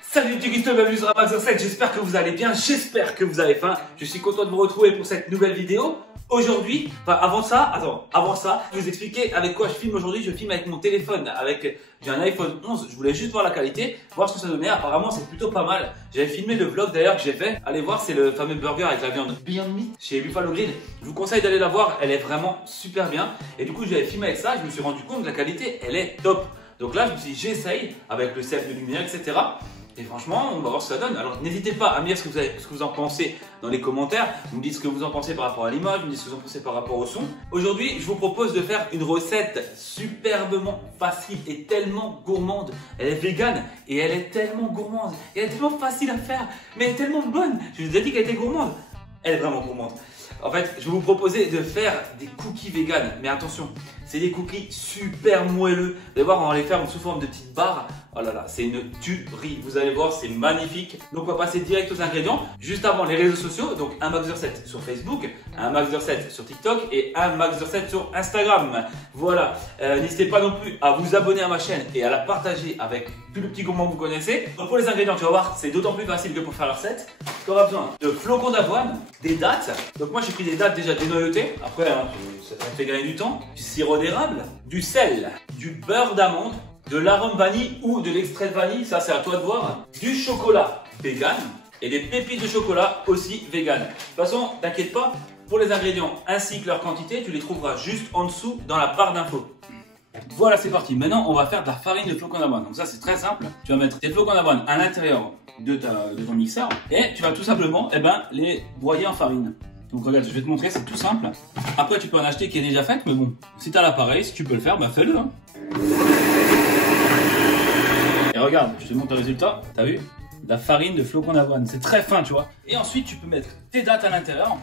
Salut les Christophe, bienvenue sur Amaxer 7, j'espère que vous allez bien, j'espère que vous avez faim. Je suis content de vous retrouver pour cette nouvelle vidéo. Aujourd'hui, avant ça, je vais vous expliquer avec quoi je filme aujourd'hui. Je filme avec mon téléphone, j'ai un iPhone 11, je voulais juste voir la qualité, voir ce que ça donnait. Apparemment c'est plutôt pas mal. J'avais filmé le vlog d'ailleurs que j'ai fait. Allez voir, c'est le fameux burger avec la viande Beyond Meat chez Buffalo Grill. Je vous conseille d'aller la voir, elle est vraiment super bien. Et du coup j'avais filmé avec ça, je me suis rendu compte que la qualité elle est top. Donc là je me suis dit j'essaye avec le cercle de lumière, etc. Et franchement, on va voir ce que ça donne. Alors n'hésitez pas à me dire ce que vous en pensez dans les commentaires. Vous me dites ce que vous en pensez par rapport à l'image, vous me dites ce que vous en pensez par rapport au son. Aujourd'hui, je vous propose de faire une recette superbement facile et tellement gourmande. Elle est végane et elle est tellement gourmande. Et elle est tellement facile à faire, mais elle est tellement bonne. Je vous ai dit qu'elle était gourmande. Elle est vraiment gourmande. En fait, je vais vous proposer de faire des cookies véganes. Mais attention, c'est des cookies super moelleux. Vous allez voir, on va les faire sous forme de petites barres. Oh là là, c'est une tuerie. Vous allez voir, c'est magnifique. Donc, on va passer direct aux ingrédients. Juste avant, les réseaux sociaux. Donc, un Maxer7 sur Facebook, un Maxer7 sur TikTok et un Maxer7 sur Instagram. Voilà. N'hésitez pas non plus à vous abonner à ma chaîne et à la partager avec tous les petits gourmands que vous connaissez. Donc, pour les ingrédients, tu vas voir, c'est d'autant plus facile que pour faire la recette. Tu auras besoin de flocons d'avoine, des dattes. Donc, moi, j'ai pris des dattes déjà dénoyautées. Après, hein, ça te fait gagner du temps. Du sirop d'érable, du sel, du beurre d'amande, de l'arôme vanille ou de l'extrait de vanille, ça c'est à toi de voir, du chocolat vegan et des pépites de chocolat aussi vegan. De toute façon, t'inquiète pas, pour les ingrédients ainsi que leur quantité, tu les trouveras juste en dessous dans la barre d'infos. Voilà, c'est parti. Maintenant, on va faire de la farine de flocons d'avoine. Donc ça, c'est très simple. Tu vas mettre tes flocons d'avoine à l'intérieur de ton mixeur et tu vas tout simplement les broyer en farine. Donc regarde, je vais te montrer, c'est tout simple. Après, tu peux en acheter qui est déjà faite, mais bon, si tu as l'appareil, si tu peux le faire, bah fais-le. Hein. Et regarde, je te montre le résultat, t'as vu? De la farine de flocons d'avoine, c'est très fin, tu vois. Et ensuite, tu peux mettre tes dattes à l'intérieur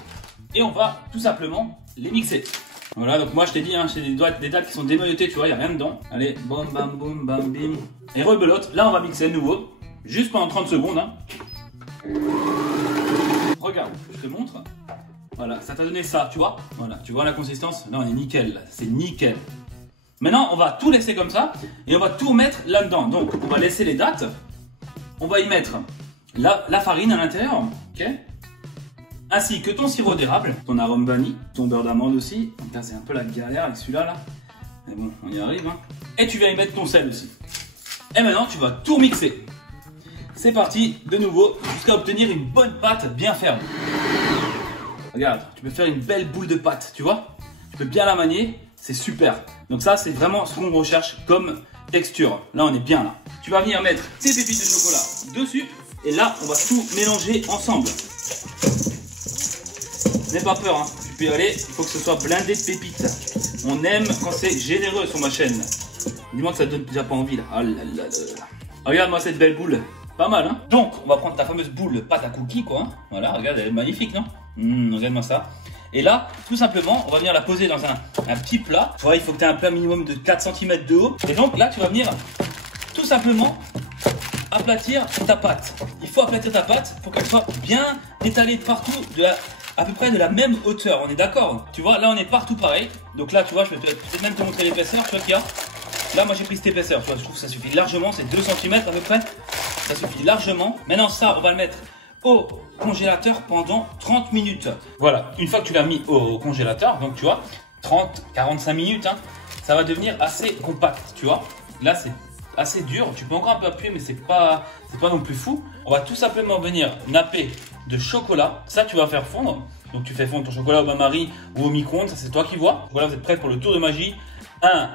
et on va tout simplement les mixer. Voilà, donc moi je t'ai dit, hein, c'est des dattes qui sont dénoyautées, tu vois, il n'y a rien dedans. Allez, bam, bam, boum, bam, bim. Et rebelote, là on va mixer de nouveau, juste pendant 30 secondes. Hein. Regarde, je te montre. Voilà, ça t'a donné ça, tu vois. Voilà, tu vois la consistance? Là, on est nickel, là. C'est nickel. Maintenant, on va tout laisser comme ça et on va tout mettre là-dedans. Donc, on va laisser les dattes. On va y mettre la farine à l'intérieur, ok? Ainsi que ton sirop d'érable, ton arôme vanille, ton beurre d'amande aussi. Donc là, c'est un peu la galère avec celui-là, là. Mais bon, on y arrive, hein. Et tu vas y mettre ton sel aussi. Et maintenant, tu vas tout mixer. C'est parti, de nouveau, jusqu'à obtenir une bonne pâte bien ferme. Regarde, tu peux faire une belle boule de pâte, tu vois? Tu peux bien la manier, c'est super. Donc ça, c'est vraiment ce qu'on recherche comme texture. Là, on est bien là. Tu vas venir mettre tes pépites de chocolat dessus. Et là, on va tout mélanger ensemble. N'aie pas peur, hein. Tu peux y aller, il faut que ce soit blindé de pépites. On aime quand c'est généreux sur ma chaîne. Dis-moi que ça te donne déjà pas envie là. Oh là là là. Regarde-moi cette belle boule. Pas mal, hein? Donc, on va prendre ta fameuse boule de pâte à cookies, quoi. Hein. Voilà, regarde, elle est magnifique, non? Regarde-moi ça. Et là, tout simplement, on va venir la poser dans un petit plat. Tu vois, il faut que tu aies un plat minimum de 4 cm de haut. Et donc, là, tu vas venir tout simplement aplatir ta pâte. Il faut aplatir ta pâte pour qu'elle soit bien étalée de partout, à peu près de la même hauteur. On est d'accord? Tu vois, là, on est partout pareil. Donc là, tu vois, je vais peut-être même te montrer l'épaisseur, tu vois qu'il y a. Là, moi, j'ai pris cette épaisseur, tu vois, je trouve que ça suffit largement, c'est 2 cm à peu près. Ça suffit largement. Maintenant, ça, on va le mettre au congélateur pendant 30 minutes. Voilà, une fois que tu l'as mis au congélateur, donc tu vois, 30-45 minutes, hein, ça va devenir assez compact, tu vois. Là, c'est assez dur, tu peux encore un peu appuyer, mais c'est pas non plus fou. On va tout simplement venir napper de chocolat. Ça, tu vas faire fondre. Donc, tu fais fondre ton chocolat au bain-marie ou au micro-ondes, ça c'est toi qui vois. Voilà, vous êtes prêts pour le tour de magie. 1,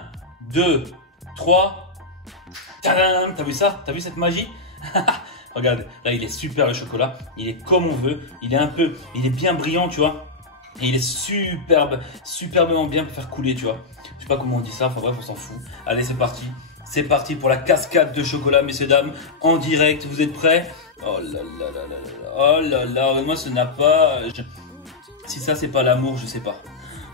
2, 3. Tadam! T'as vu ça? T'as vu cette magie? Regarde, là il est super le chocolat, il est comme on veut, il est bien brillant, tu vois. Et il est superbement bien pour faire couler, tu vois. Je sais pas comment on dit ça, enfin bref, on s'en fout. Allez, c'est parti. C'est parti pour la cascade de chocolat, messieurs, dames, en direct. Vous êtes prêts? Oh là là là là là. Oh là là, moi ce n'a pas... Si ça c'est pas l'amour, je sais pas.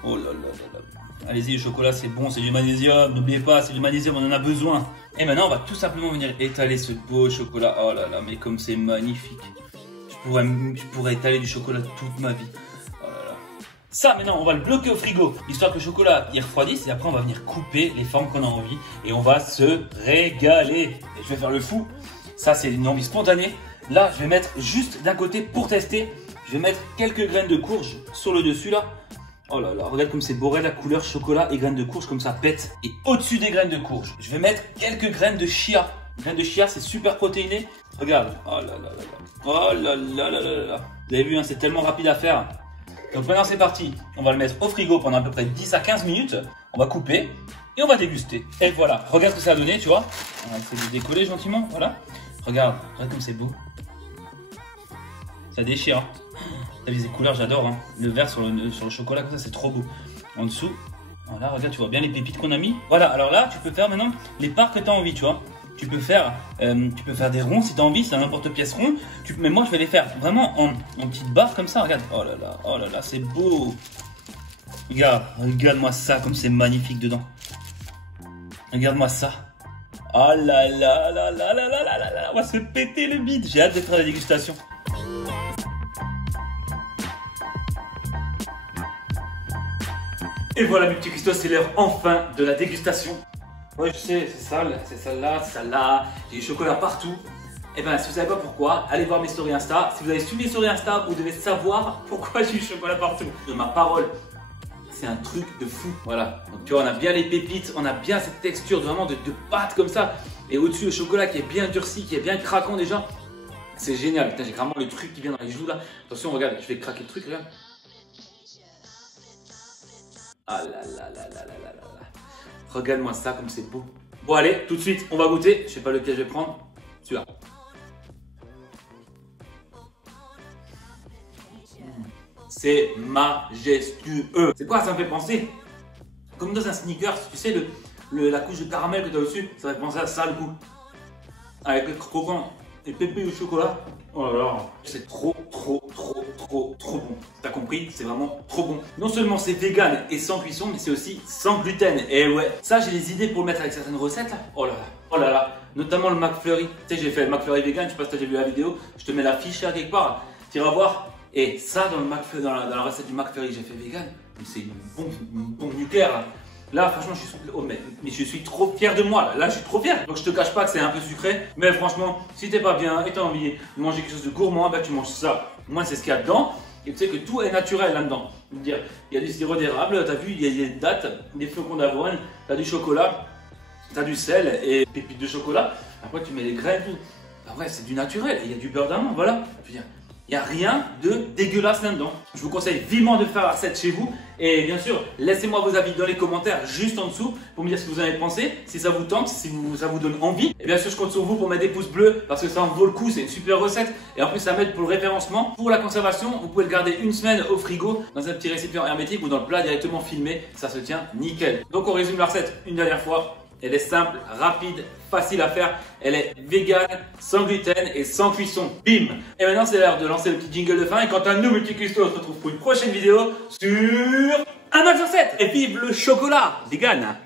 Oh là là là là. Allez-y, le chocolat c'est bon, c'est du magnésium. N'oubliez pas, c'est du magnésium, on en a besoin. Et maintenant, on va tout simplement venir étaler ce beau chocolat. Oh là là, mais comme c'est magnifique. Je pourrais étaler du chocolat toute ma vie. Oh là là. Ça, maintenant, on va le bloquer au frigo, histoire que le chocolat il refroidisse. Et après, on va venir couper les formes qu'on a envie. Et on va se régaler. Et je vais faire le fou. Ça, c'est une envie spontanée. Là, je vais mettre juste d'un côté pour tester. Je vais mettre quelques graines de courge sur le dessus là. Oh là là, regarde comme c'est beau, la couleur chocolat et graines de courge comme ça pète. Et au-dessus des graines de courge, je vais mettre quelques graines de chia. Les graines de chia, c'est super protéiné. Regarde. Oh là là là là. Oh là là là là là. Vous avez vu, hein, c'est tellement rapide à faire. Donc maintenant c'est parti, on va le mettre au frigo pendant à peu près 10 à 15 minutes, on va couper et on va déguster. Et voilà, regarde ce que ça a donné, tu vois. On va essayer de décoller gentiment, voilà. Regarde comme c'est beau. Ça déchire. Hein. T'as vu ces couleurs, j'adore. Hein. Le vert sur le chocolat comme ça, c'est trop beau. En dessous, voilà, regarde, tu vois bien les pépites qu'on a mis. Voilà, alors là, tu peux faire maintenant les parts que tu as envie, tu vois. Tu peux faire des ronds si tu as envie, c'est un n'importe pièce rond. Mais moi, je vais les faire vraiment en petites barres comme ça. Regarde, oh là là, c'est beau. Regarde-moi ça, comme c'est magnifique dedans. Regarde-moi ça. Oh là là là là là là là là là, on va se péter le bide. J'ai hâte de faire la dégustation. Et voilà mes petits Christos, c'est l'heure enfin de la dégustation. Ouais, je sais, c'est sale, c'est celle-là, j'ai du chocolat partout. Et ben, si vous savez pas pourquoi, allez voir mes stories Insta. Si vous avez suivi mes stories Insta, vous devez savoir pourquoi j'ai du chocolat partout. De ma parole, c'est un truc de fou. Voilà, donc tu vois, on a bien les pépites, on a bien cette texture vraiment de pâte comme ça. Et au-dessus, le chocolat qui est bien durci, qui est bien craquant déjà. C'est génial. Putain, j'ai vraiment le truc qui vient dans les joues là. Attention, regarde, je vais craquer le truc, regarde. Ah là là là là là là là. Regarde-moi ça comme c'est beau. Bon allez, tout de suite, on va goûter. Je sais pas lequel je vais prendre. Celui-là. C'est majestueux. C'est quoi ça me fait penser? Comme dans un sneakers, tu sais, la couche de caramel que tu as au-dessus, ça me fait penser à ça le goût. Avec le croquant et pépé au chocolat. Oh là là, c'est trop bon. T'as compris? C'est vraiment trop bon. Non seulement c'est vegan et sans cuisson, mais c'est aussi sans gluten. Et ouais, ça j'ai des idées pour le mettre avec certaines recettes là. Oh là là, oh là là. Notamment le McFlurry. Tu sais, j'ai fait le McFlurry vegan, je sais pas si t'as déjà vu la vidéo. Je te mets la fiche là quelque part. Tu iras voir. Et ça dans la recette du McFlurry que j'ai fait vegan, c'est une bombe nucléaire. Là, franchement, je suis trop fier de moi. Là, je suis trop fier. Donc, je te cache pas que c'est un peu sucré. Mais franchement, si t'es pas bien et t'as envie de manger quelque chose de gourmand, bah, tu manges ça. Moi, c'est ce qu'il y a dedans. Et tu sais que tout est naturel là-dedans. Il y a du sirop d'érable, t'as vu, il y a des dattes, des flocons d'avoine, t'as du chocolat, t'as du sel et pépites de chocolat. Après, tu mets les graines, tout. En vrai, c'est du naturel. Et il y a du beurre d'amande, voilà. Je veux dire, il n'y a rien de dégueulasse là-dedans. Je vous conseille vivement de faire la recette chez vous. Et bien sûr, laissez-moi vos avis dans les commentaires juste en dessous pour me dire ce que vous en avez pensé, si ça vous tente, si ça vous donne envie. Et bien sûr, je compte sur vous pour mettre des pouces bleus parce que ça en vaut le coup, c'est une super recette. Et en plus, ça m'aide pour le référencement. Pour la conservation, vous pouvez le garder une semaine au frigo dans un petit récipient hermétique ou dans le plat directement filmé. Ça se tient nickel. Donc, on résume la recette une dernière fois. Elle est simple, rapide, facile à faire. Elle est vegan, sans gluten et sans cuisson. Bim! Et maintenant, c'est l'heure de lancer le petit jingle de fin. Et quant à nous, mes petits Christos, on se retrouve pour une prochaine vidéo sur un match sur 7. Et vive le chocolat vegan!